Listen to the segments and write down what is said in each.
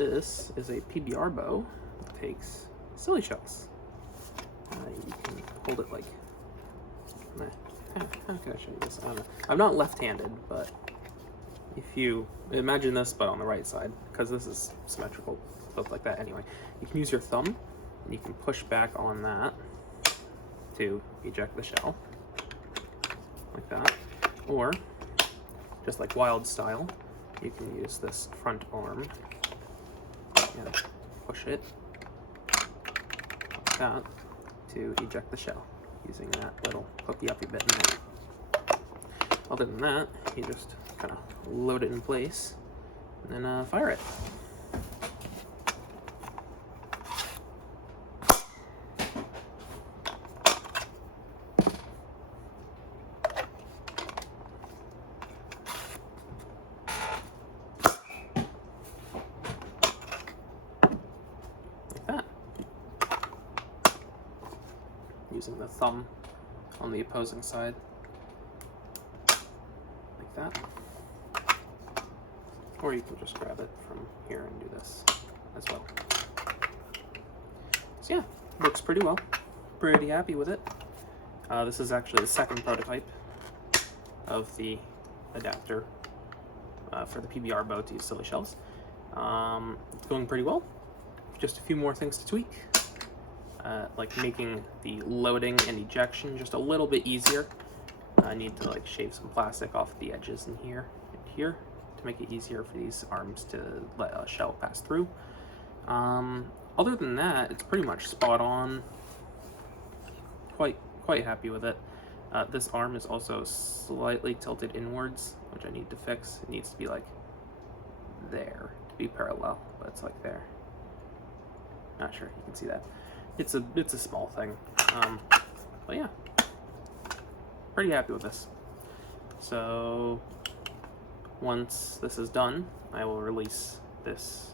This is a PBR bow that takes silly shells. You can hold it like, how can I show you this? I don't know. I'm not left-handed, but if you imagine this, but on the right side, because this is symmetrical, both like that anyway, you can use your thumb, and you can push back on that to eject the shell, like that. Or, just like wild style, you can use this front arm and push it like that to eject the shell, using that little hooky-uppy bit in there. Other than that, you just kind of load it in place and then fire it. Like that. Using the thumb on the opposing side. Like that. Or you can just grab it from here and do this as well. So yeah, works pretty well. Pretty happy with it. This is actually the second prototype of the adapter for the PBR bow to use silly shells. It's going pretty well. Just a few more things to tweak, like making the loading and ejection just a little bit easier. I need to like shave some plastic off the edges in here and here to make it easier for these arms to let a shell pass through. Other than that, it's pretty much spot on. Quite happy with it. This arm is also slightly tilted inwards, which I need to fix. It needs to be like there to be parallel, but it's like there. Not sure you can see that. It's a small thing, but yeah, pretty happy with this. So once this is done, I will release this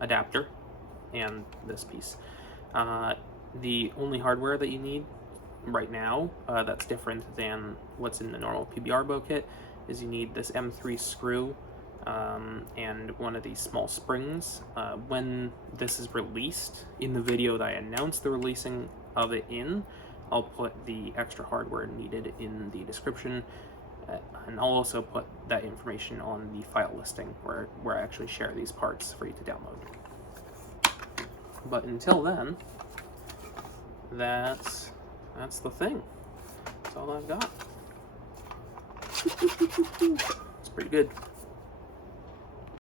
adapter and this piece. The only hardware that you need right now that's different than what's in the normal PBR bow kit is you need this M3 screw and one of these small springs. When this is released, in the video that I announced the releasing of it in, I'll put the extra hardware needed in the description, and I'll also put that information on the file listing where I actually share these parts for you to download. But until then, that's the thing. That's all I've got. It's pretty good.